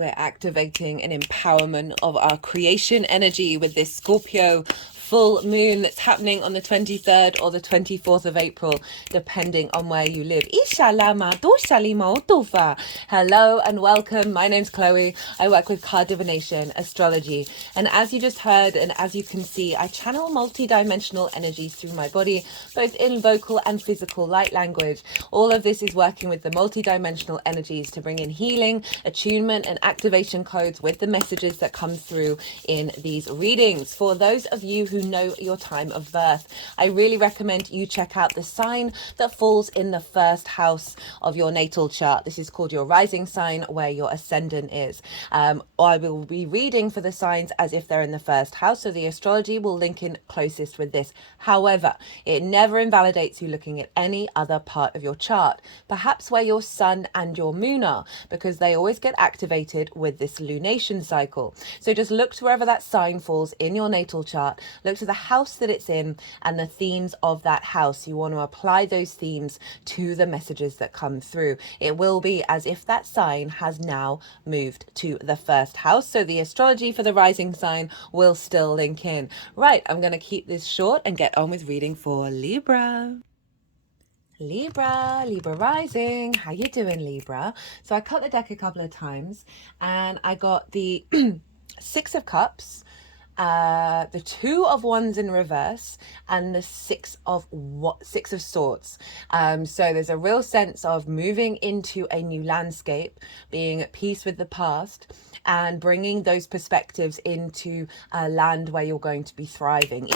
We're activating an empowerment of our creation energy with this Scorpio full moon that's happening on the 23rd or the 24th of April, depending on where you live. Hello and welcome. My name's Chloe. I work with card divination, astrology. And as you just heard, and as you can see, I channel multi-dimensional energies through my body, both in vocal and physical light language. All of this is working with the multi-dimensional energies to bring in healing, attunement, and activation codes with the messages that come through in these readings. For those of you who know your time of birth, I really recommend you check out the sign that falls in the first house of your natal chart. This is called your rising sign, where your ascendant is. I will be reading for the signs as if they're in the first house, so the astrology will link in closest with this. However, it never invalidates you looking at any other part of your chart, perhaps where your sun and your moon are, because they always get activated with this lunation cycle. So just look to wherever that sign falls in your natal chart, look to the house that it's in and the themes of that house. You want to apply those themes to the messages that come through. It will be as if that sign has now moved to the first house. So the astrology for the rising sign will still link in. Right, I'm going to keep this short and get on with reading for Libra. Libra rising. How you doing, Libra? So I cut the deck a couple of times and I got the Six of Cups, the Two of Wands in reverse, and the Six of Swords. So there's a real sense of moving into a new landscape, being at peace with the past, and bringing those perspectives into a land where you're going to be thriving.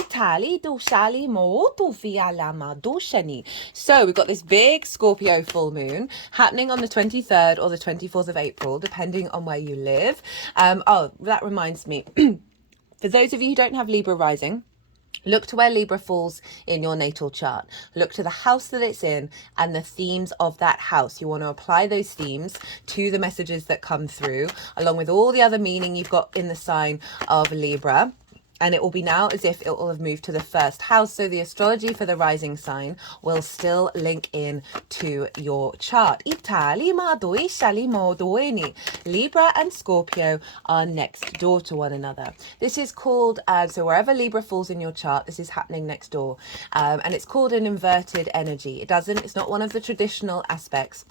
So we've got this big Scorpio full moon happening on the 23rd or the 24th of April, depending on where you live. Oh, that reminds me. For those of you who don't have Libra rising, look to where Libra falls in your natal chart. Look to the house that it's in and the themes of that house. You want to apply those themes to the messages that come through, along with all the other meaning you've got in the sign of Libra. And it will be now as if it will have moved to the first house. So the astrology for the rising sign will still link in to your chart. Libra and Scorpio are next door to one another. This is called, so wherever Libra falls in your chart, this is happening next door. And it's called an inverted energy. It's not one of the traditional aspects.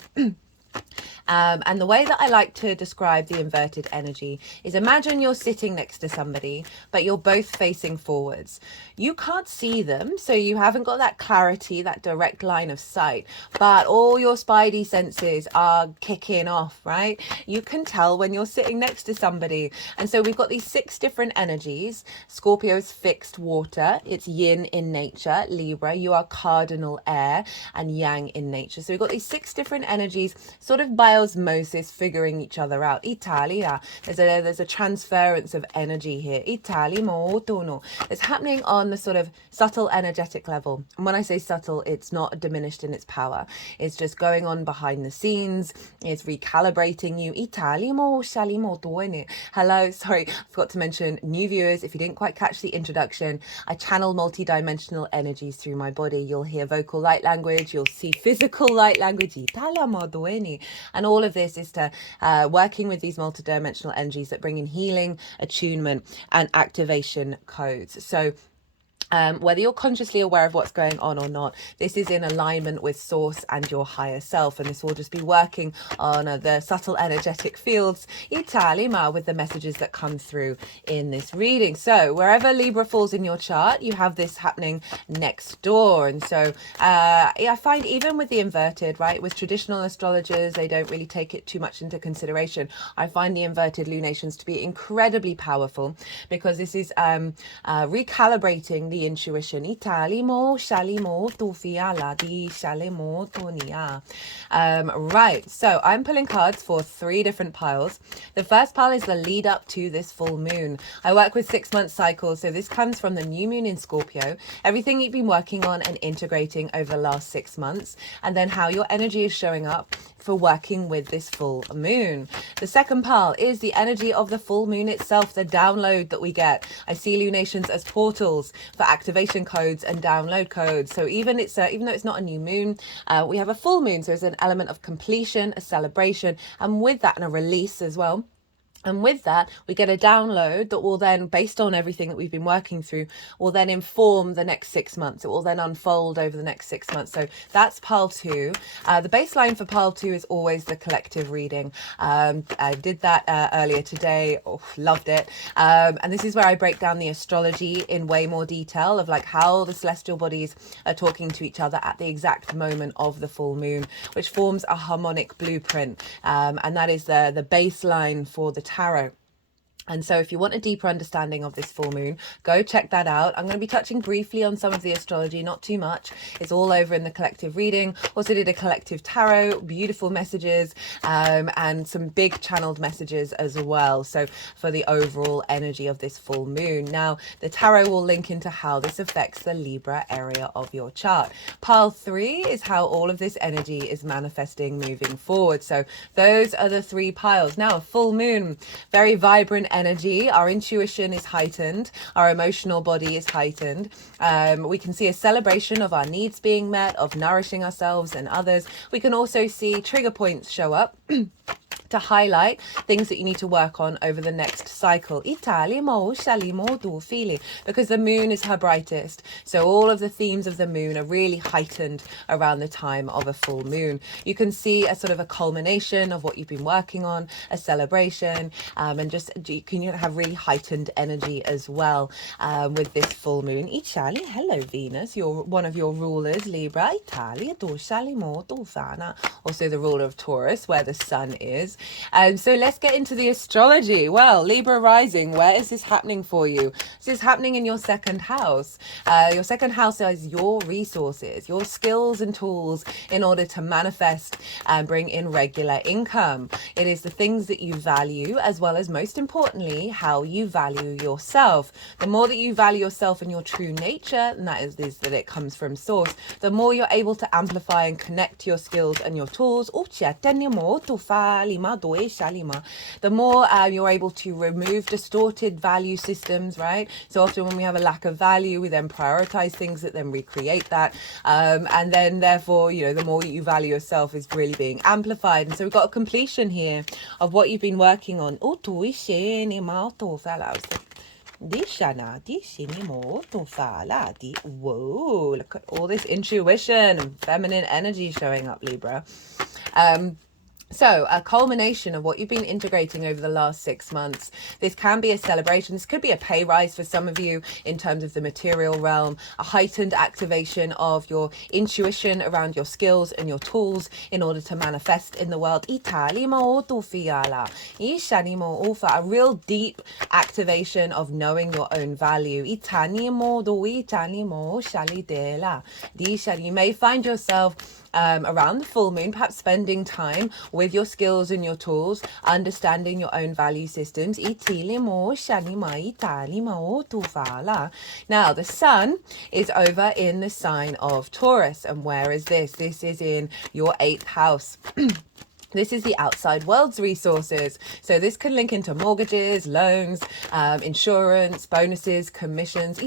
And the way that I like to describe the inverted energy is, imagine you're sitting next to somebody, but you're both facing forwards. You can't see them, so you haven't got that clarity, that direct line of sight, but all your spidey senses are kicking off, right? You can tell when you're sitting next to somebody. And so we've got these 6 different energies. Scorpio is fixed water. It's yin in nature. Libra, you are cardinal air and yang in nature. So we've got these 6 different energies sort of by osmosis figuring each other out. Italia, there's a transference of energy here. It's happening on the sort of subtle energetic level. And when I say subtle, it's not diminished in its power. It's just going on behind the scenes. It's recalibrating you. Hello, sorry, I forgot to mention, new viewers, if you didn't quite catch the introduction, I channel multi-dimensional energies through my body. You'll hear vocal light language, you'll see physical light language, and all of this is to working with these multidimensional energies that bring in healing, attunement, and activation codes. So whether you're consciously aware of what's going on or not, this is in alignment with source and your higher self, and this will just be working on the subtle energetic fields with the messages that come through in this reading. So wherever Libra falls in your chart, you have this happening next door. And so I find even with the inverted, right, with traditional astrologers, they don't really take it too much into consideration. I find the inverted lunations to be incredibly powerful, because this is recalibrating the intuition. Right, so I'm pulling cards for 3 different piles. The first pile is the lead up to this full moon. I work with 6-month cycles, so this comes from the new moon in Scorpio, everything you've been working on and integrating over the last 6 months, and then how your energy is showing up for working with this full moon. The second pile is the energy of the full moon itself, the download that we get. I see lunations as portals for activation codes and download codes. So even though it's not a new moon, we have a full moon, so there's an element of completion, a celebration, and with that, and a release as well. And with that, we get a download that will then, based on everything that we've been working through, will then inform the next 6 months. It will then unfold over the next 6 months. So that's pile 2. The baseline for pile 2 is always the collective reading. I did that earlier today. Oh, loved it. And this is where I break down the astrology in way more detail of like how the celestial bodies are talking to each other at the exact moment of the full moon, which forms a harmonic blueprint. And that is the baseline for the tarot. And so if you want a deeper understanding of this full moon, go check that out. I'm going to be touching briefly on some of the astrology, not too much. It's all over in the collective reading. Also did a collective tarot, beautiful messages, and some big channeled messages as well. So for the overall energy of this full moon. Now, the tarot will link into how this affects the Libra area of your chart. Pile 3 is how all of this energy is manifesting moving forward. So those are the 3 piles. Now, a full moon, very vibrant energy. Our intuition is heightened. Our emotional body is heightened. We can see a celebration of our needs being met, of nourishing ourselves and others. We can also see trigger points show up to highlight things that you need to work on over the next cycle. Because the moon is her brightest. So all of the themes of the moon are really heightened around the time of a full moon. You can see a sort of a culmination of what you've been working on, a celebration, and just you can have really heightened energy as well with this full moon. Italy, hello Venus, you're one of your rulers, Libra. Italia, also the ruler of Taurus, where the sun is. So let's get into the astrology. Well, Libra rising, where is this happening for you? This is happening in your second house. Your second house is your resources, your skills and tools in order to manifest and bring in regular income. It is the things that you value, as well as, most importantly, how you value yourself. The more that you value yourself and your true nature, and that is that it comes from source, the more you're able to amplify and connect your skills and your tools. The more you're able to remove distorted value systems, right? So often when we have a lack of value, we then prioritize things that then recreate that. And then therefore, the more that you value yourself is really being amplified. And so we've got a completion here of what you've been working on. Whoa, look at all this intuition and feminine energy showing up, Libra. So a culmination of what you've been integrating over the last 6 months. This can be a celebration. This could be a pay rise for some of you in terms of the material realm, a heightened activation of your intuition around your skills and your tools in order to manifest in the world. A real deep activation of knowing your own value. You may find yourself around the full moon, perhaps spending time with your skills and your tools, understanding your own value systems. Now, the sun is over in the sign of Taurus. And where is this? This is in your 8th house. This is the outside world's resources. So this can link into mortgages, loans, insurance, bonuses, commissions,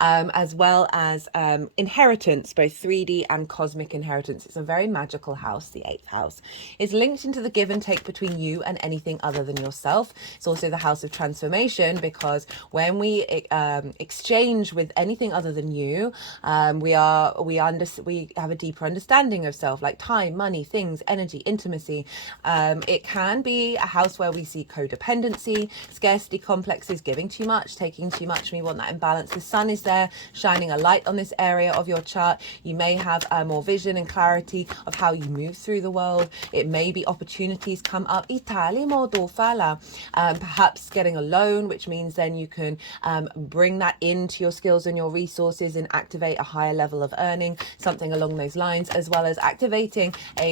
as well as inheritance, both 3D and cosmic inheritance. It's a very magical house, the 8th house. It's linked into the give and take between you and anything other than yourself. It's also the house of transformation, because when we exchange with anything other than you, we have a deeper understanding of self, like time, money, things, energy, intimacy. It can be a house where we see codependency, scarcity complexes, giving too much, taking too much. We want that imbalance. The sun is there shining a light on this area of your chart. You may have more vision and clarity of how you move through the world. It may be opportunities come up. Perhaps getting a loan, which means then you can bring that into your skills and your resources and activate a higher level of earning, something along those lines, as well as activating a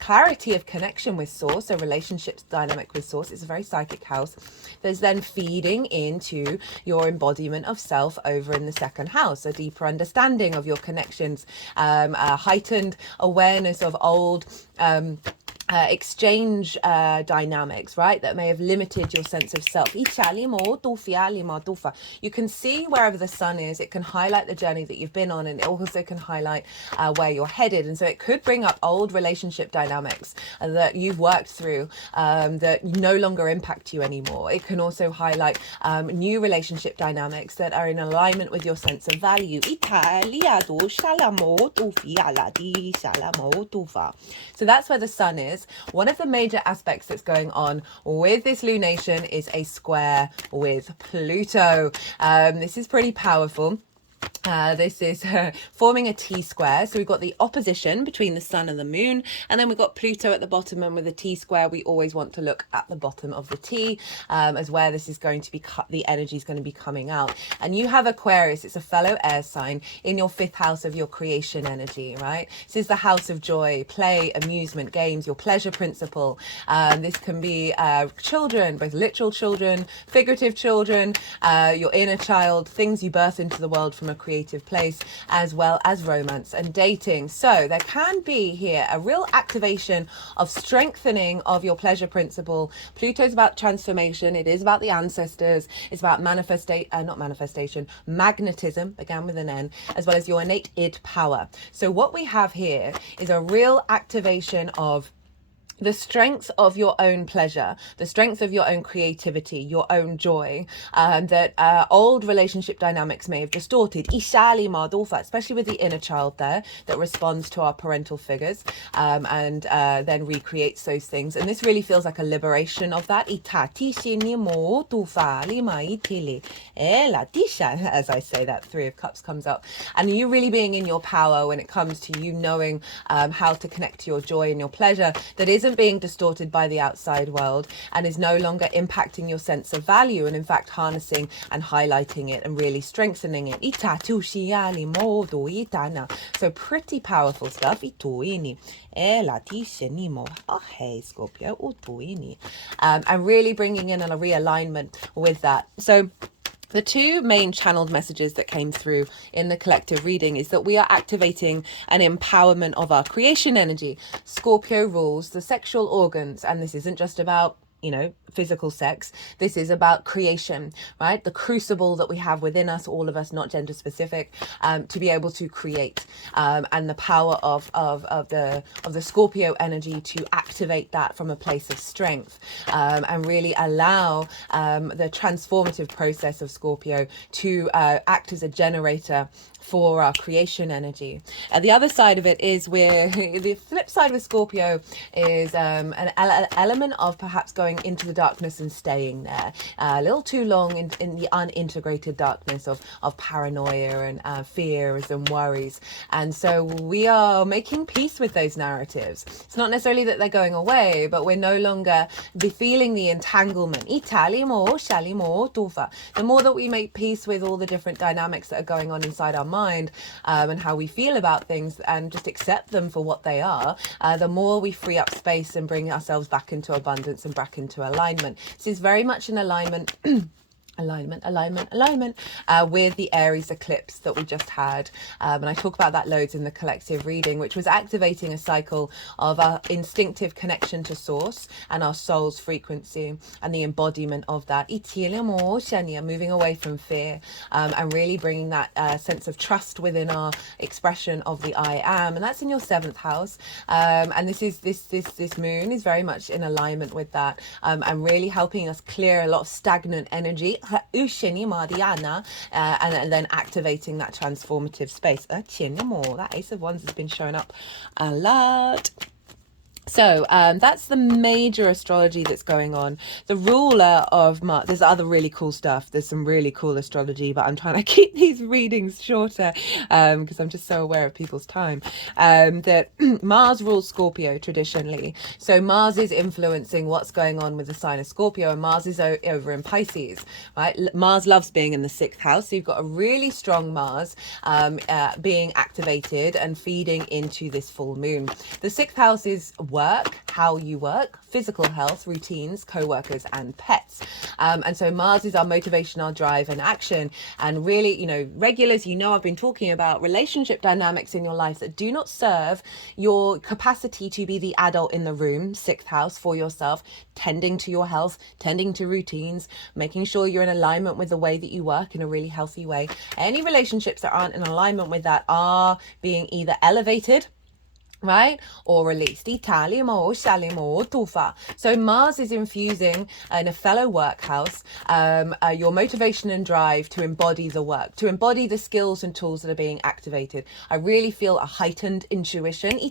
clarity of connection with source, a relationships dynamic with source. It's a very psychic house. There's then feeding into your embodiment of self over in the 2nd house, a deeper understanding of your connections, a heightened awareness of old exchange dynamics, right, that may have limited your sense of self. You can see wherever the sun is, it can highlight the journey that you've been on, and it also can highlight where you're headed. And so it could bring up old relationship dynamics that you've worked through that no longer impact you anymore. It can also highlight new relationship dynamics that are in alignment with your sense of value. So that's where the sun is. One of the major aspects that's going on with this lunation is a square with Pluto. This is pretty powerful. This is forming a T-square. So we've got the opposition between the sun and the moon, and then we've got Pluto at the bottom, and with a T-square we always want to look at the bottom of the T as where this is going to be the energy is going to be coming out. And you have Aquarius, it's a fellow air sign, in your 5th house of your creation energy, right? This is the house of joy, play, amusement, games, your pleasure principle. This can be children, both literal children, figurative children, your inner child, things you birth into the world from a creative place, as well as romance and dating. So there can be here a real activation of strengthening of your pleasure principle. Pluto's about transformation. It is about the ancestors. It's about magnetism, began with an N, as well as your innate id power. So what we have here is a real activation of the strength of your own pleasure, the strength of your own creativity, your own joy, that old relationship dynamics may have distorted, especially with the inner child there that responds to our parental figures and then recreates those things. And this really feels like a liberation of that. As I say that, 3 of Cups comes up. And you really being in your power when it comes to you knowing how to connect to your joy and your pleasure that isn't being distorted by the outside world and is no longer impacting your sense of value, and in fact harnessing and highlighting it and really strengthening it. So pretty powerful stuff. Scorpio, and really bringing in a realignment with that. So the 2 main channeled messages that came through in the collective reading is that we are activating an empowerment of our creation energy. Scorpio rules the sexual organs, and this isn't just about, physical sex. This is about creation, right? The crucible that we have within us, all of us, not gender specific, to be able to create, and the power of the Scorpio energy to activate that from a place of strength, and really allow the transformative process of Scorpio to act as a generator for our creation energy. The other side of it is the flip side with Scorpio is an element of perhaps going into the darkness and staying there a little too long in the unintegrated darkness of paranoia and fears and worries. And so we are making peace with those narratives. It's not necessarily that they're going away, but we're no longer feeling the entanglement. The more that we make peace with all the different dynamics that are going on inside our mind, and how we feel about things, and just accept them for what they are, the more we free up space and bring ourselves back into abundance and back into alignment. This is very much in alignment with the Aries eclipse that we just had, and I talk about that loads in the collective reading, which was activating a cycle of our instinctive connection to source and our soul's frequency and the embodiment of that, moving away from fear, and really bringing that sense of trust within our expression of the I am. And that's in your 7th house, and this moon is very much in alignment with that, and really helping us clear a lot of stagnant energy, and then activating that transformative space. That Ace of Wands has been showing up a lot. So that's the major astrology that's going on. The ruler of Mars, there's other really cool stuff. There's some really cool astrology, but I'm trying to keep these readings shorter because I'm just so aware of people's time. That Mars rules Scorpio traditionally. So Mars is influencing what's going on with the sign of Scorpio, and Mars is over in Pisces, right? Mars loves being in the 6th house. So you've got a really strong Mars being activated and feeding into this full moon. The 6th house is work. work, how you work, physical health, routines, co-workers, and pets. And so Mars is our motivation, our drive and action. And really, you know, regulars, you know, I've been talking about relationship dynamics in your life that do not serve your capacity to be the adult in the room, 6th house, for yourself, tending to your health, tending to routines, making sure you're in alignment with the way that you work in a really healthy way. Any relationships that aren't in alignment with that are being either elevated, right, or released. So Mars is infusing in a fellow work house your motivation and drive to embody the work, to embody the skills and tools that are being activated. I really feel a heightened intuition is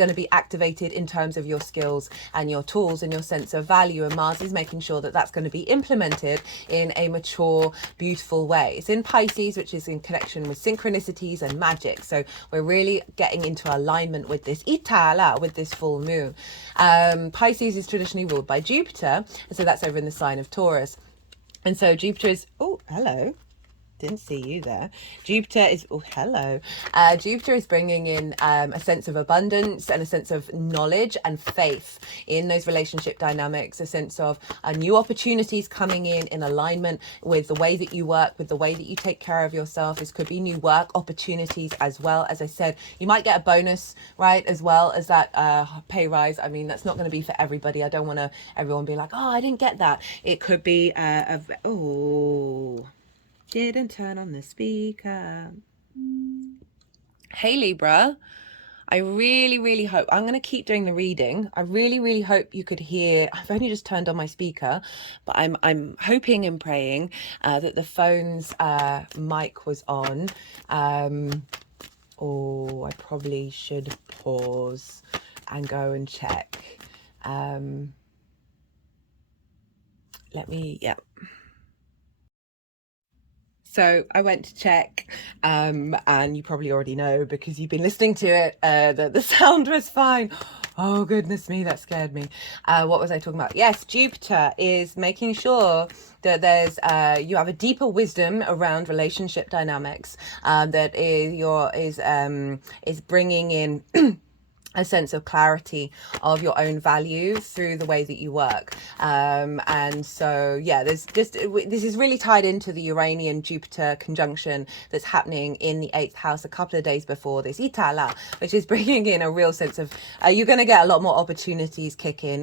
going to be activated in terms of your skills and your tools and your sense of value, and Mars is making sure that that's going to be implemented in a mature, beautiful way. It's in Pisces, which is in connection with synchronicities and magic, so we're really getting into alignment with this Itala, with this full moon. Pisces is traditionally ruled by Jupiter, and so that's over in the sign of Taurus. And so Jupiter is, oh, hello. Didn't see you there. Jupiter is, oh, hello. Jupiter is bringing in a sense of abundance and a sense of knowledge and faith in those relationship dynamics, a sense of new opportunities coming in alignment with the way that you work, with the way that you take care of yourself. This could be new work opportunities as well. As I said, you might get a bonus, right, as well as that pay rise. I mean, that's not going to be for everybody. I don't want everyone be like, oh, I didn't get that. It could be, didn't turn on the speaker. Hey Libra, I really hope, I'm going to keep doing the reading. I really hope you could hear. I've only just turned on my speaker, but I'm hoping and praying that the phone's mic was on. Oh, I probably should pause and go and check. So I went to check, and you probably already know because you've been listening to it, that the sound was fine. Oh, goodness me, that scared me. What was I talking about? Yes, Jupiter is making sure that there's you have a deeper wisdom around relationship dynamics, that is bringing in a sense of clarity of your own value through the way that you work. And so, yeah, this is really tied into the Uranian Jupiter conjunction that's happening in the 8th house a couple of days before this Itala, which is bringing in a real sense of, you're going to get a lot more opportunities kick in.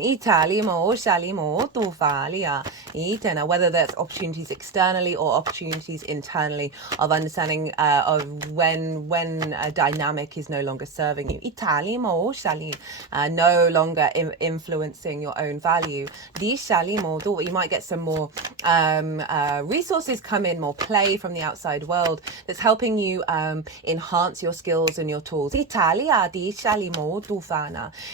Whether that's opportunities externally or opportunities internally of understanding of when a dynamic is no longer serving you. No longer influencing your own value. You might get some more resources come in, more play from the outside world that's helping you enhance your skills and your tools.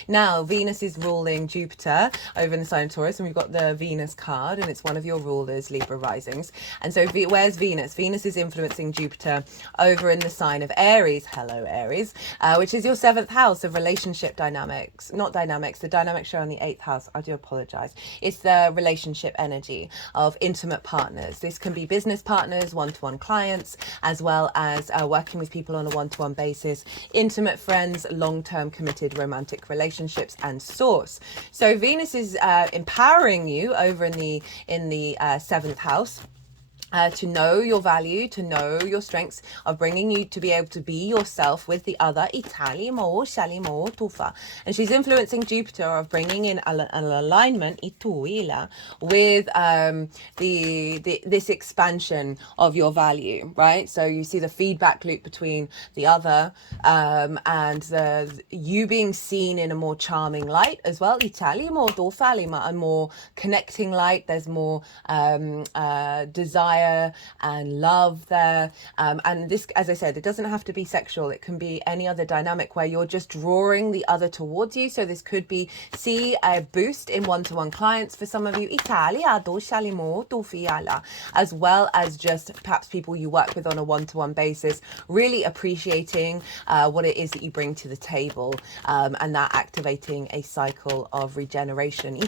Now, Venus is ruling Jupiter over in the sign of Taurus, and we've got the Venus card, and it's one of your rulers, Libra risings. And so where's Venus? Venus is influencing Jupiter over in the sign of Aries. Hello, Aries, which is your 7th house of relationship dynamics. Not dynamics, the dynamics show on the 8th house. I do apologize. It's the relationship energy of intimate partners. This can be business partners, one-to-one clients, as well as working with people on a one-to-one basis, intimate friends, long-term committed romantic relationships, and source. So Venus is empowering you over in the 7th house. To know your value, to know your strengths, of bringing you to be able to be yourself with the other. And she's influencing Jupiter of bringing in an alignment with this expansion of your value, right? So you see the feedback loop between the other and you being seen in a more charming light as well. A more connecting light. There's more desire and love there, and this, as I said, it doesn't have to be sexual. It can be any other dynamic where you're just drawing the other towards you. So this could be a boost in one-to-one clients for some of you, as well as just perhaps people you work with on a one-to-one basis, really appreciating what it is that you bring to the table, and that activating a cycle of regeneration. So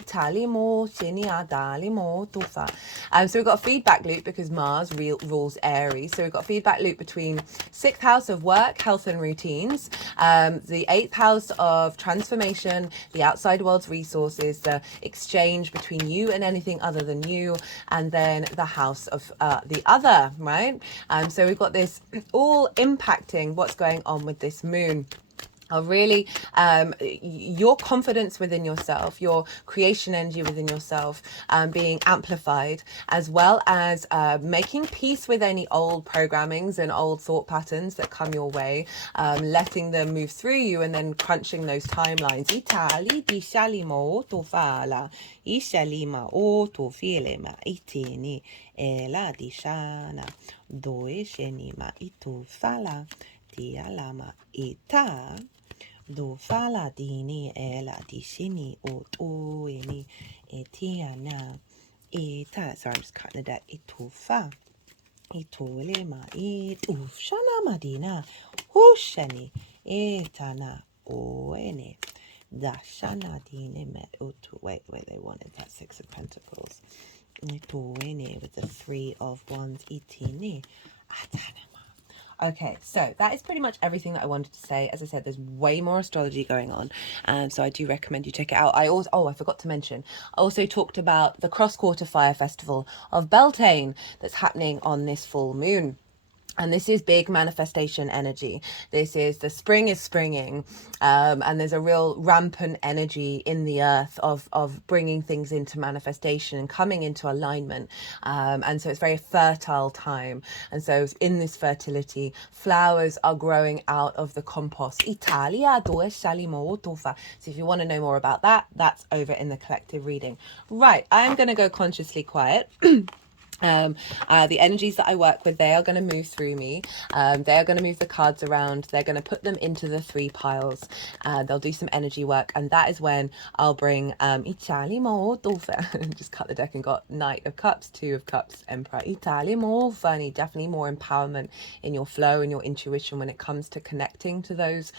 we've got a feedback loop because because Mars rules Aries. So we've got feedback loop between 6th house of work, health and routines, the 8th house of transformation, the outside world's resources, the exchange between you and anything other than you, and then the house of the other, right? So we've got this all impacting what's going on with this moon. Are really your confidence within yourself, your creation energy within yourself being amplified, as well as making peace with any old programmings and old thought patterns that come your way, letting them move through you, and then crunching those timelines. Itali di shalimo to fala, ishalima o to filema itini ela di shana doe shenima itu fala di alama ita. Do fala dini ela di shini o tuini etiana eta. Sorry, I'm just cutting the deck. Itufa itulema itufshana madina hushani etana oene dashana dine met utu. Wait, they wanted that 6 of Pentacles. Ituene with the 3 of Wands itini atana. Okay, so that is pretty much everything that I wanted to say. As I said, there's way more astrology going on, and so I do recommend you check it out. I forgot to mention, I also talked about the cross-quarter fire festival of Beltane that's happening on this full moon. And this is big manifestation energy. This is the spring is springing, and there's a real rampant energy in the earth of bringing things into manifestation and coming into alignment. And so it's a very fertile time. And so in this fertility, flowers are growing out of the compost. Italia dove salimo tufa. So if you want to know more about that, that's over in the collective reading. Right, I'm going to go consciously quiet. The energies that I work with, they are going to move through me. They are going to move the cards around. They're going to put them into the 3 piles. They'll do some energy work, and that is when I'll bring Itali mo dolfa. Just cut the deck and got Knight of Cups, 2 of Cups, Emperor. Itali mo funny, definitely more empowerment in your flow and your intuition when it comes to connecting to those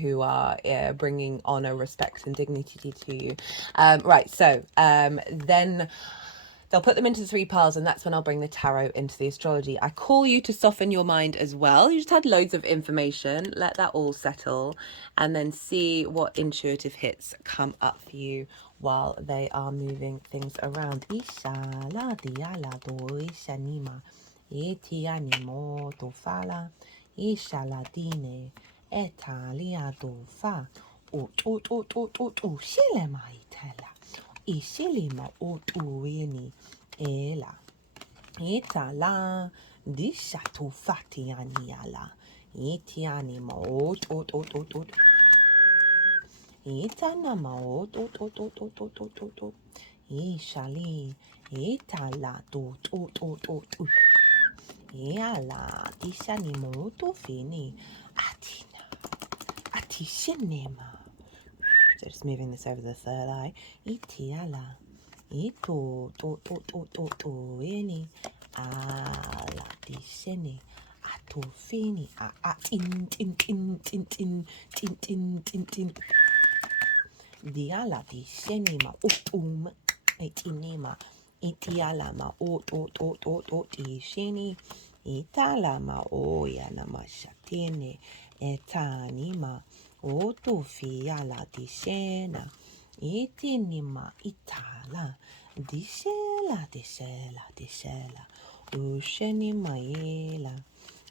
who are bringing honor, respect, and dignity to you. Right, so then they'll put them into the 3 piles, and that's when I'll bring the tarot into the astrology. I call you to soften your mind as well. You just had loads of information. Let that all settle, and then see what intuitive hits come up for you while they are moving things around. Ishala diala do ishanima etianimo to fala ishala dine etalia do fa shilema itela. Ishilima otuini ela itala dishatu fatiani ala itiani maot itana maot ishali itala yala dishani moto fini atina atishinema. So just moving this over the 3rd eye. Itiala. Ito to any ala disheni atofini a tin diala disheni ma itinima itiala ma disheni itala ma yana ma shatene etanima fiala dishena itinima itala dishela usheni maela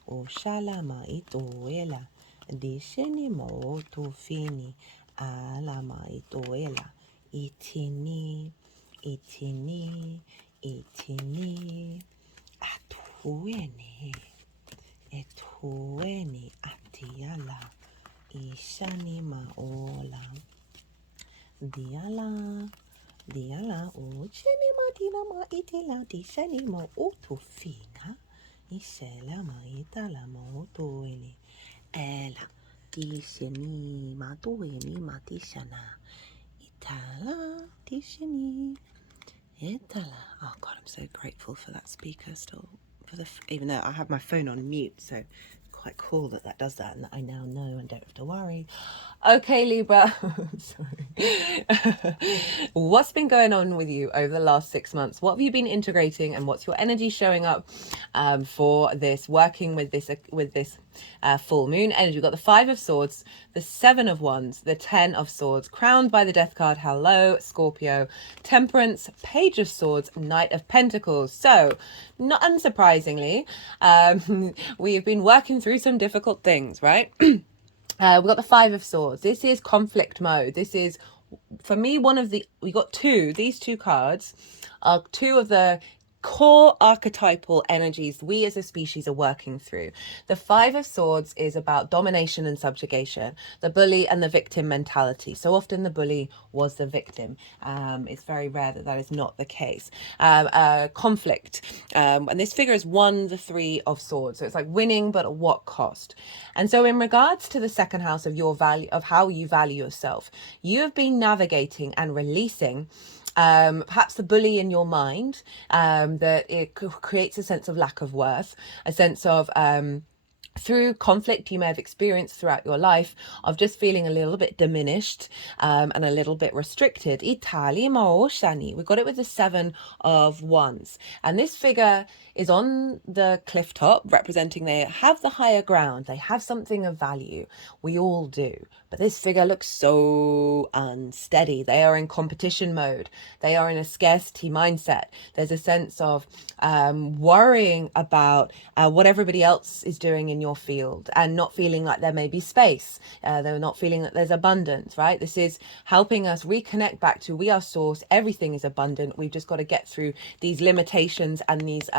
ushala ma itoela disheni ma fini ala ma itoela itini atuene atiala ishani maola diala o cheni madina ma itila di shani ma utufina ishela ma itala ma utuene ela di sheni ma tueni ma tishana itala di sheni itala. Oh God, I'm so grateful for that speaker still. Even though I have my phone on mute, so quite cool that that does that, and that I now know and don't have to worry. Okay, Libra. Sorry. What's been going on with you over the last 6 months? What have you been integrating, and what's your energy showing up for this, working with this full moon energy? We've got the 5 of Swords, the 7 of Wands, the 10 of Swords, crowned by the Death card. Hello, Scorpio. Temperance, Page of Swords, Knight of Pentacles. So, not unsurprisingly, we've been working through some difficult things, right? We've got the 5 of Swords. This is conflict mode. This is, for me, we got these two cards are two of the core archetypal energies we as a species are working through. The 5 of Swords is about domination and subjugation, the bully and the victim mentality. So often the bully was the victim. It's very rare that that is not the case. Conflict. And this figure is 1, the 3 of Swords. So it's like winning, but at what cost? And so in regards to the second house of your value, of how you value yourself, you have been navigating and releasing perhaps the bully in your mind, that it creates a sense of lack of worth, a sense of through conflict you may have experienced throughout your life of just feeling a little bit diminished and a little bit restricted. We've got it with the 7 of Wands, and this figure is on the cliff top, representing they have the higher ground, they have something of value. We all do, but this figure looks so unsteady. They are in competition mode, they are in a scarcity mindset. There's a sense of worrying about what everybody else is doing in your field, and not feeling like there may be space. They're not feeling that there's abundance, right? This is helping us reconnect back to we are source, everything is abundant. We've just got to get through these limitations and these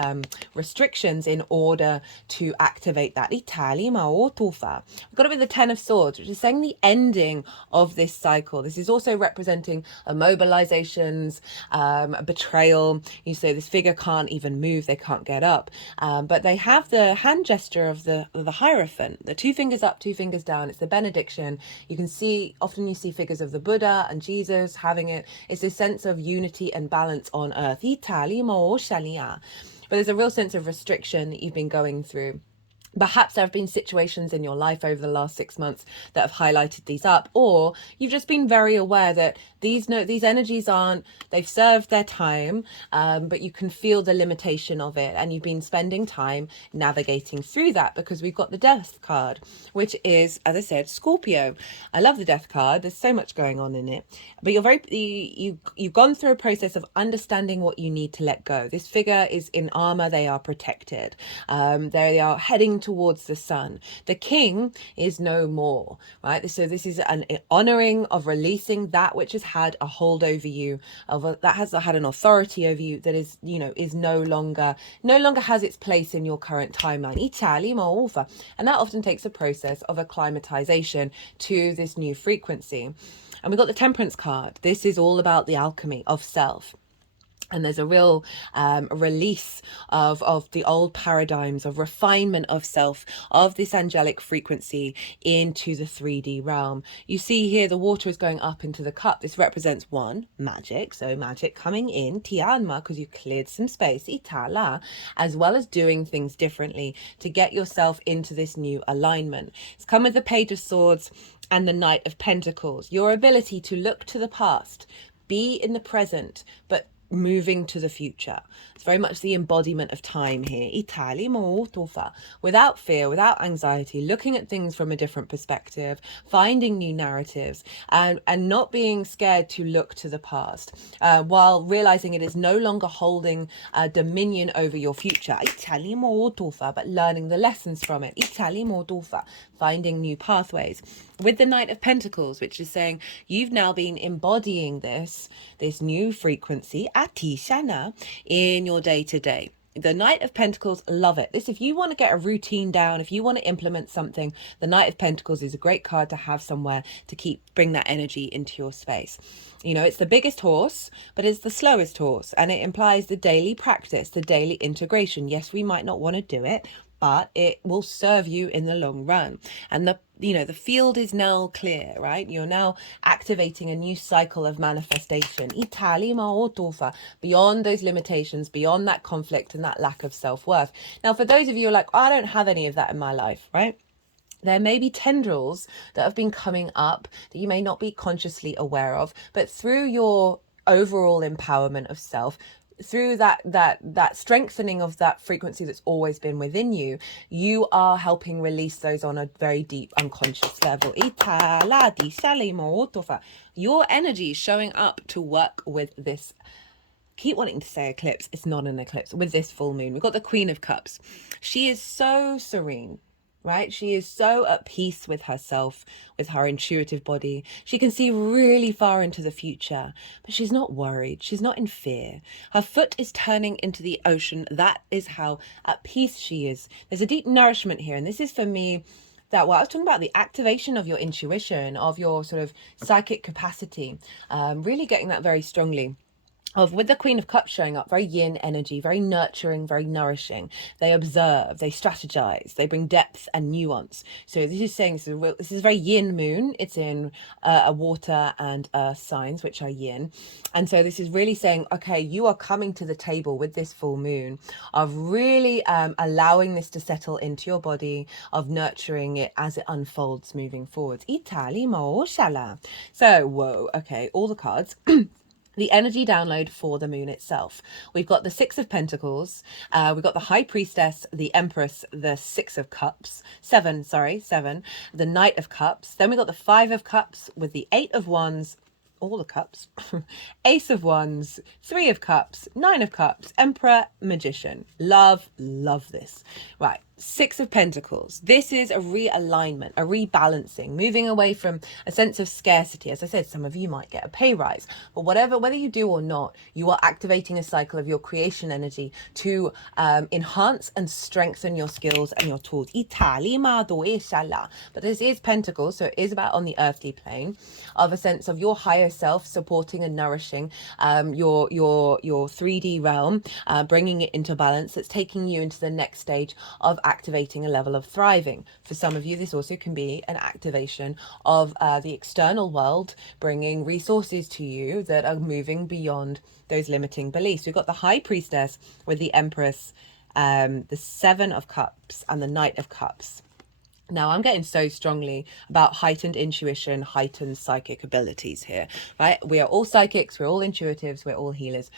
restrictions in order to activate that. We've got it with the 10 of Swords, which is saying the ending of this cycle. This is also representing immobilizations, betrayal. You say this figure can't even move, they can't get up, but they have the hand gesture of the Hierophant, the 2 fingers up, 2 fingers down. It's the benediction. You can see, often you see figures of the Buddha and Jesus having it. It's a sense of unity and balance on earth. But there's a real sense of restriction that you've been going through. Perhaps there have been situations in your life over the last 6 months that have highlighted these up, or you've just been very aware that these energies they've served their time, but you can feel the limitation of it, and you've been spending time navigating through that, because we've got the Death card, which is, as I said, Scorpio. I love the Death card. There's so much going on in it, but you've gone through a process of understanding what you need to let go. This figure is in armor. They are protected. They are heading towards the sun. The king is no more, right? So this is an honoring of releasing that which has had a hold over you, that has had an authority over you, that is, is no longer has its place in your current timeline. And that often takes a process of acclimatization to this new frequency. And we've got the Temperance card. This is all about the alchemy of self. And there's a real release of the old paradigms, of refinement of self, of this angelic frequency into the 3D realm. You see here the water is going up into the cup. This represents 1, magic. So magic coming in, tianma, because you cleared some space, itala, as well as doing things differently to get yourself into this new alignment. It's come with the Page of Swords and the Knight of Pentacles. Your ability to look to the past, be in the present, but moving to the future. It's very much the embodiment of time here. Without fear, without anxiety, looking at things from a different perspective, finding new narratives, and not being scared to look to the past, while realizing it is no longer holding dominion over your future. But learning the lessons from it. Finding new pathways. With the Knight of Pentacles, which is saying you've now been embodying this new frequency, Atishana, in your day-to-day. The Knight of Pentacles, love it. If you want to get a routine down, if you want to implement something, the Knight of Pentacles is a great card to have somewhere to bring that energy into your space. It's the biggest horse, but it's the slowest horse, and it implies the daily practice, the daily integration. Yes, we might not want to do it, but it will serve you in the long run. And the field is now clear, right? You're now activating a new cycle of manifestation. Beyond those limitations, beyond that conflict and that lack of self-worth. Now, for those of you who are like, I don't have any of that in my life, right? There may be tendrils that have been coming up that you may not be consciously aware of, but through your overall empowerment of self, through that strengthening of that frequency that's always been within you, you are helping release those on a very deep unconscious level. Your energy is showing up to work with this. Keep wanting to say eclipse. It's not an eclipse. With this full moon, we've got the Queen of Cups. She is so serene, right? She is so at peace with herself, with her intuitive body. She can see really far into the future, but she's not worried. She's not in fear. Her foot is turning into the ocean. That is how at peace she is. There's a deep nourishment here. And this is for me that what I was talking about, the activation of your intuition, of your sort of psychic capacity, really getting that very strongly. With the Queen of Cups showing up, very yin energy, very nurturing, very nourishing. They observe, they strategize, they bring depth and nuance. So this is saying this is very yin moon. It's in a water and earth signs, which are yin. And so this is really saying, okay, you are coming to the table with this full moon of really allowing this to settle into your body, of nurturing it as it unfolds moving forwards. So, whoa, okay, all the cards. The energy download for the moon itself. We've got the Six of Pentacles, we've got the High Priestess, the Empress, the Six of Cups, seven, the Knight of Cups. Then we've got the Five of Cups with the Eight of Wands, all the cups, Ace of Wands, Three of Cups, Nine of Cups, Emperor, Magician. Love this. Right. Six of Pentacles. This is a realignment, a rebalancing, moving away from a sense of scarcity. As I said, some of you might get a pay rise, but whether you do or not, you are activating a cycle of your creation energy to enhance and strengthen your skills and your tools. But this is Pentacles, so it is about on the earthly plane of a sense of your higher self supporting and nourishing your 3D realm, bringing it into balance. That's taking you into the next stage of activating a level of thriving. For some of you, this also can be an activation of the external world, bringing resources to you that are moving beyond those limiting beliefs. We've got the High Priestess with the Empress, the Seven of Cups and the Knight of Cups. Now, I'm getting so strongly about heightened intuition, heightened psychic abilities here, right? We are all psychics, we're all intuitives, we're all healers.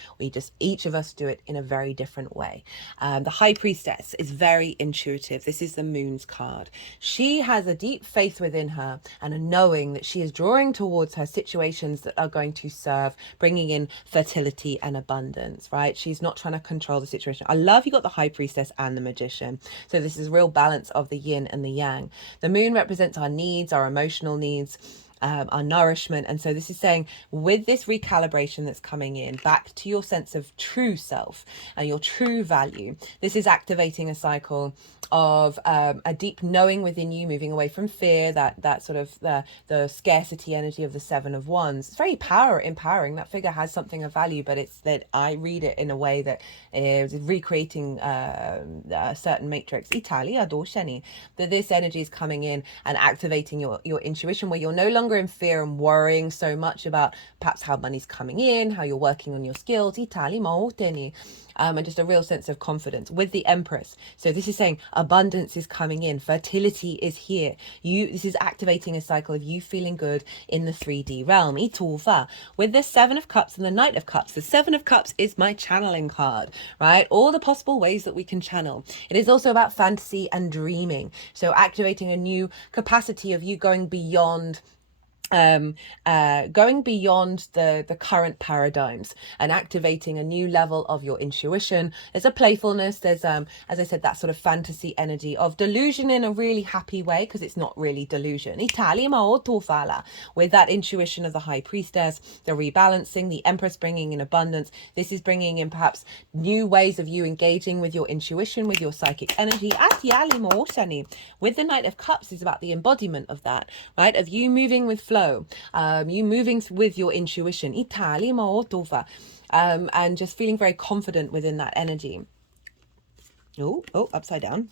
Each of us do it in a very different way. The High Priestess is very intuitive. This is the Moon's card. She has a deep faith within her and a knowing that she is drawing towards her situations that are going to serve, bringing in fertility and abundance, right? She's not trying to control the situation. I love you got the High Priestess and the Magician. So this is real balance of the yin and the yang. The moon represents our needs, our emotional needs, our nourishment. And so this is saying with this recalibration that's coming in back to your sense of true self and your true value, this is activating a cycle of a deep knowing within you, moving away from fear, that sort of the scarcity energy of the Seven of Wands. It's very empowering. That figure has something of value, but it's that I read it in a way that is recreating a certain matrix. Italia Dorsheni. That this energy is coming in and activating your intuition, where you're no longer in fear and worrying so much about perhaps how money's coming in, how you're working on your skills. And just a real sense of confidence with the Empress. So this is saying abundance is coming in, fertility is here. This is activating a cycle of you feeling good in the 3D realm. With the Seven of Cups and the Knight of Cups. The Seven of Cups is my channeling card, right? All the possible ways that we can channel. It is also about fantasy and dreaming. So activating a new capacity of you going beyond the current paradigms and activating a new level of your intuition. There's a playfulness, there's as I said, that sort of fantasy energy of delusion in a really happy way, because it's not really delusion. With that intuition of the High Priestess, the rebalancing, the Empress bringing in abundance. This is bringing in perhaps new ways of you engaging with your intuition, with your psychic energy. With the Knight of Cups is about the embodiment of that, right? Of you moving with flow, you moving with your intuition, and just feeling very confident within that energy. Oh, upside down.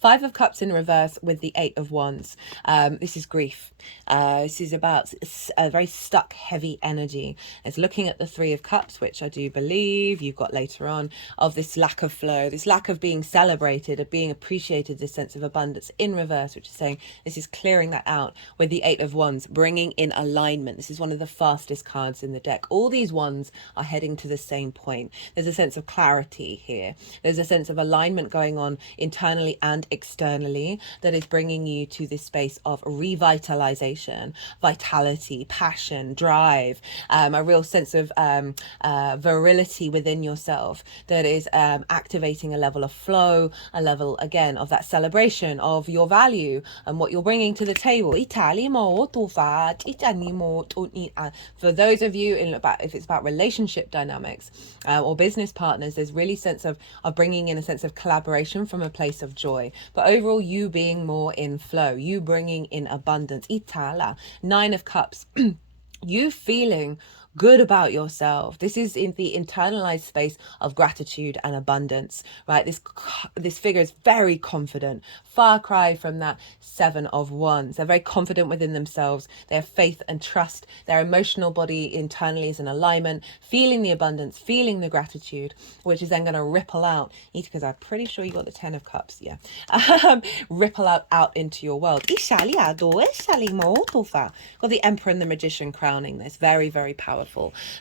Five of Cups in reverse with the Eight of Wands. This is grief. This is about a very stuck, heavy energy. It's looking at the Three of Cups, which I do believe you've got later on, of this lack of flow, this lack of being celebrated, of being appreciated, this sense of abundance in reverse, which is saying this is clearing that out with the Eight of Wands, bringing in alignment. This is one of the fastest cards in the deck. All these wands are heading to the same point. There's a sense of clarity here. There's a sense of alignment going on internally and externally that is bringing you to this space of revitalization, vitality, passion, drive, a real sense of virility within yourself that is activating a level of flow, a level again of that celebration of your value and what you're bringing to the table. For those of you if it's about relationship dynamics or business partners, there's really sense of bringing in a sense of collaboration from a place of joy, but overall you being more in flow, you bringing in abundance. Itala, Nine of Cups. You feeling good about yourself. This is in the internalized space of gratitude and abundance, right? This figure is very confident, far cry from that Seven of Wands. They're very confident within themselves. They have faith and trust. Their emotional body internally is in alignment, feeling the abundance, feeling the gratitude, which is then going to ripple out, because I'm pretty sure you got the Ten of Cups, yeah. Ripple out into your world. Got the Emperor and the Magician crowning this. Very, very powerful.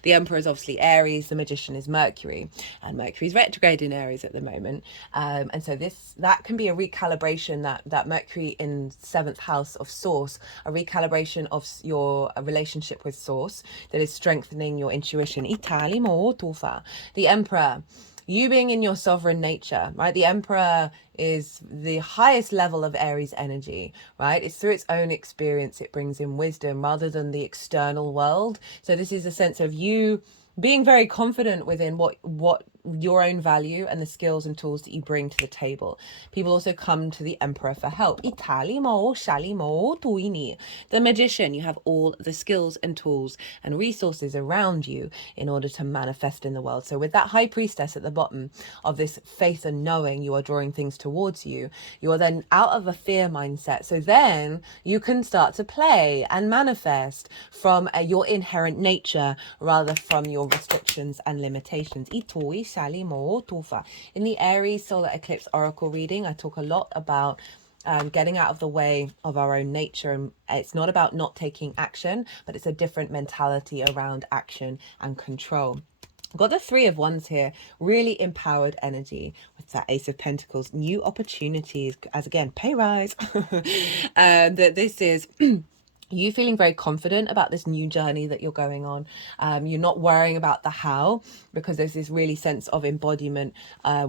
The Emperor is obviously Aries, the Magician is Mercury, and Mercury's retrograde in Aries at the moment. And so that can be a recalibration, that Mercury in 7th house of Source, a recalibration of your relationship with Source that is strengthening your intuition. The Emperor, you being in your sovereign nature, right? The Emperor is the highest level of Aries energy, right? It's through its own experience it brings in wisdom rather than the external world. So this is a sense of you being very confident within what your own value and the skills and tools that you bring to the table. People also come to the Emperor for help. The Magician, you have all the skills and tools and resources around you in order to manifest in the world. So with that High Priestess at the bottom of this faith and knowing, you are drawing things towards you. You are then out of a fear mindset. So then you can start to play and manifest from your inherent nature rather from your restrictions and limitations. In the Aries solar eclipse oracle reading, I talk a lot about getting out of the way of our own nature. And it's not about not taking action, but it's a different mentality around action and control. Got the Three of Wands here, really empowered energy with that Ace of Pentacles, new opportunities, as again, pay rise. That this is you feeling very confident about this new journey that you're going on. You're not worrying about the how, because there's this really sense of embodiment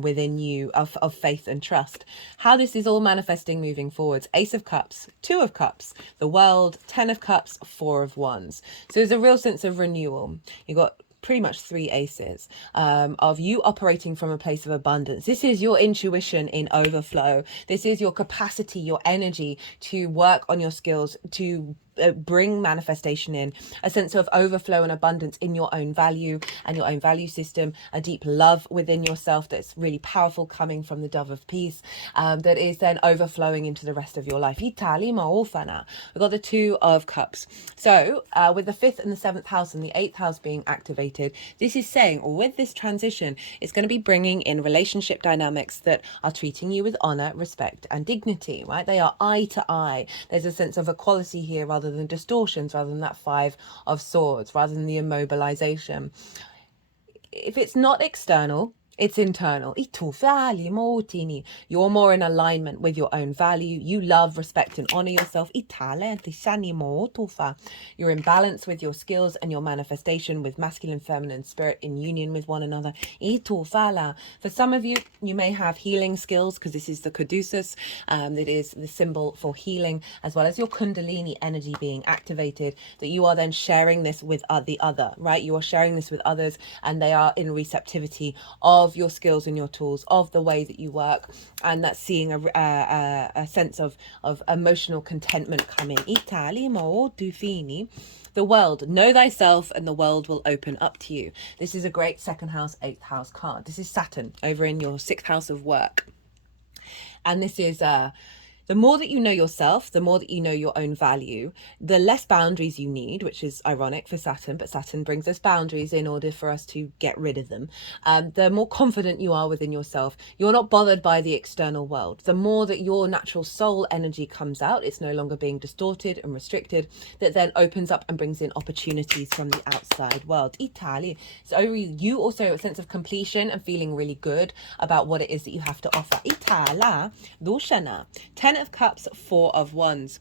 within you of faith and trust. How this is all manifesting moving forwards. Ace of Cups, Two of Cups, the World, 10 of Cups, Four of Wands. So there's a real sense of renewal. You got pretty much three aces of you operating from a place of abundance. This is your intuition in overflow. This is your capacity, your energy to work on your skills, to bring manifestation in, a sense of overflow and abundance in your own value and your own value system, a deep love within yourself that's really powerful coming from the Dove of Peace, that is then overflowing into the rest of your life. We've got the Two of Cups. So with the 5th and the 7th house and the 8th house being activated, this is saying with this transition, it's going to be bringing in relationship dynamics that are treating you with honor, respect and dignity, right? They are eye to eye. There's a sense of equality here rather than distortions, rather than that Five of Swords, rather than the immobilization. If it's not external, it's internal. You're more in alignment with your own value. You love, respect, and honor yourself. You're in balance with your skills and your manifestation with masculine, feminine spirit in union with one another. For some of you, you may have healing skills because this is the caduceus. That is the symbol for healing, as well as your kundalini energy being activated, that you are then sharing this with the other, right? You are sharing this with others and they are in receptivity of your skills and your tools, of the way that you work, and that's seeing a sense of emotional contentment coming. The World, know thyself and the world will open up to you. This is a great 2nd house, 8th house card. This is Saturn over in your 6th house of work. And this is the more that you know yourself, the more that you know your own value, the less boundaries you need, which is ironic for Saturn, but Saturn brings us boundaries in order for us to get rid of them. The more confident you are within yourself, you're not bothered by the external world. The more that your natural soul energy comes out, it's no longer being distorted and restricted, that then opens up and brings in opportunities from the outside world. Italy. So you also a sense of completion and feeling really good about what it is that you have to offer. Itala, Dushana. 10 of Cups, 4 of Wands.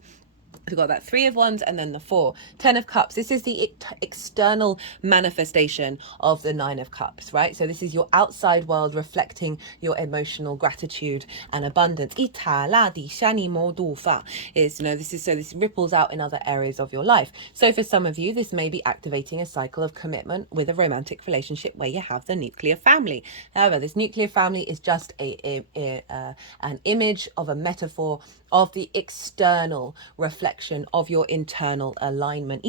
We've got that 3 of Wands and then the 4. 10 of Cups. This is the external manifestation of the 9 of Cups, right? So this is your outside world reflecting your emotional gratitude and abundance. Itala di shani modufa is, this ripples out in other areas of your life. So for some of you, this may be activating a cycle of commitment with a romantic relationship where you have the nuclear family. However, this nuclear family is just an image of a metaphor of the external reflection of your internal alignment.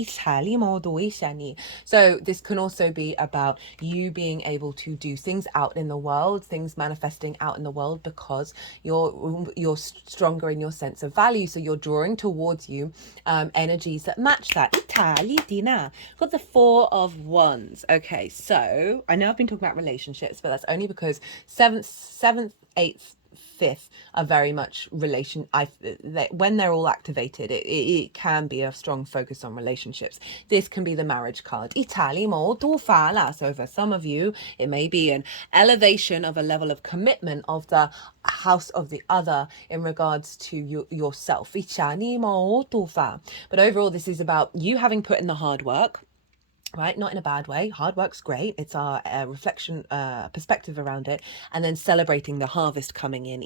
So this can also be about you being able to do things out in the world, things manifesting out in the world because you're stronger in your sense of value. So you're drawing towards you energies that match that. Got the 4 of Wands. Okay, so I know I've been talking about relationships, but that's only because 7th, 8th, 5th are very much when they're all activated, it can be a strong focus on relationships. This can be the marriage card. So for some of you, it may be an elevation of a level of commitment of the house of the other in regards to yourself. But overall, this is about you having put in the hard work, right? Not in a bad way. Hard work's great. It's our reflection, perspective around it, and then celebrating the harvest coming in.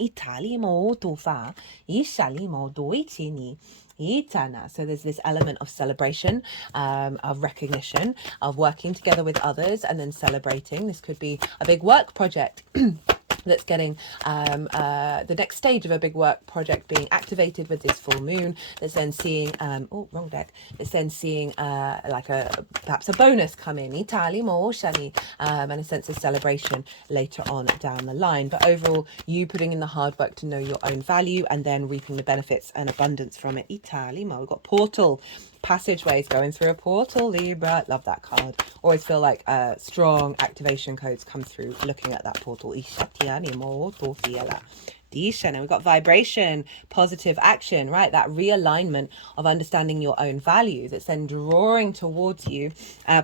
So there's this element of celebration, of recognition, of working together with others, and then celebrating. This could be a big work project that's getting the next stage of a big work project being activated with this full moon, that's then seeing wrong deck, that's then seeing perhaps a bonus come in, and a sense of celebration later on down the line. But overall, you putting in the hard work to know your own value and then reaping the benefits and abundance from it. We've got portal, passageways, going through a portal, Libra. Love that card. Always feel like strong activation codes come through looking at that portal. And we've got vibration, positive action, right? That realignment of understanding your own value that's then drawing towards you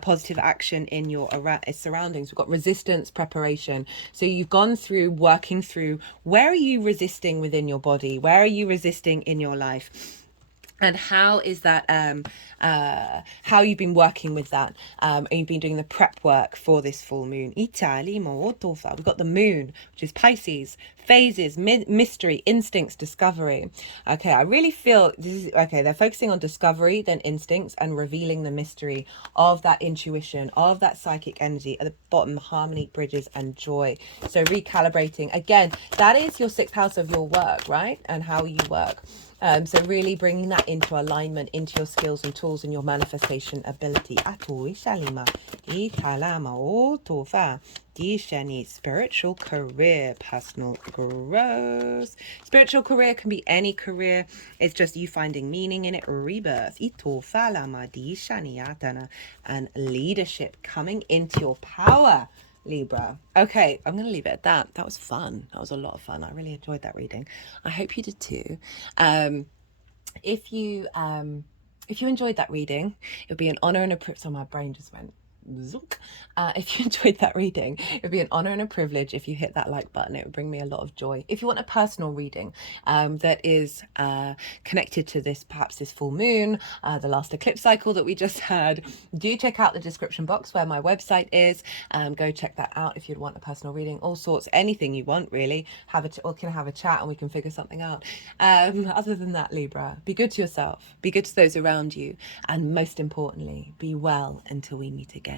positive action in your surroundings. We've got resistance, preparation. So you've gone through working through, where are you resisting within your body? Where are you resisting in your life? And how is that, how you've been working with that, and you've been doing the prep work for this full moon. We've got the moon, which is Pisces, phases, mystery, instincts, discovery. Okay, I really feel this is, okay, they're focusing on discovery, then instincts, and revealing the mystery of that intuition, of that psychic energy. At the bottom, harmony, bridges, and joy. So recalibrating. Again, that is your 6th house of your work, right? And how you work. So really bringing that into alignment, into your skills and tools and your manifestation ability. Spiritual career, personal growth. Spiritual career can be any career. It's just you finding meaning in it. Rebirth. And leadership, coming into your power. Libra. Okay, I'm going to leave it at that. That was fun. That was a lot of fun. I really enjoyed that reading. I hope you did too. If you enjoyed that reading, it would be an honor and a privilege. So my brain just went zook. If you enjoyed that reading, it would be an honor and a privilege if you hit that like button. It would bring me a lot of joy. If you want a personal reading that is connected to this, perhaps this full moon, the last eclipse cycle that we just had, do check out the description box where my website is. Go check that out if you'd want a personal reading. All sorts, anything you want really. Or can have a chat and we can figure something out. Other than that, Libra, be good to yourself, be good to those around you, and most importantly, be well until we meet again.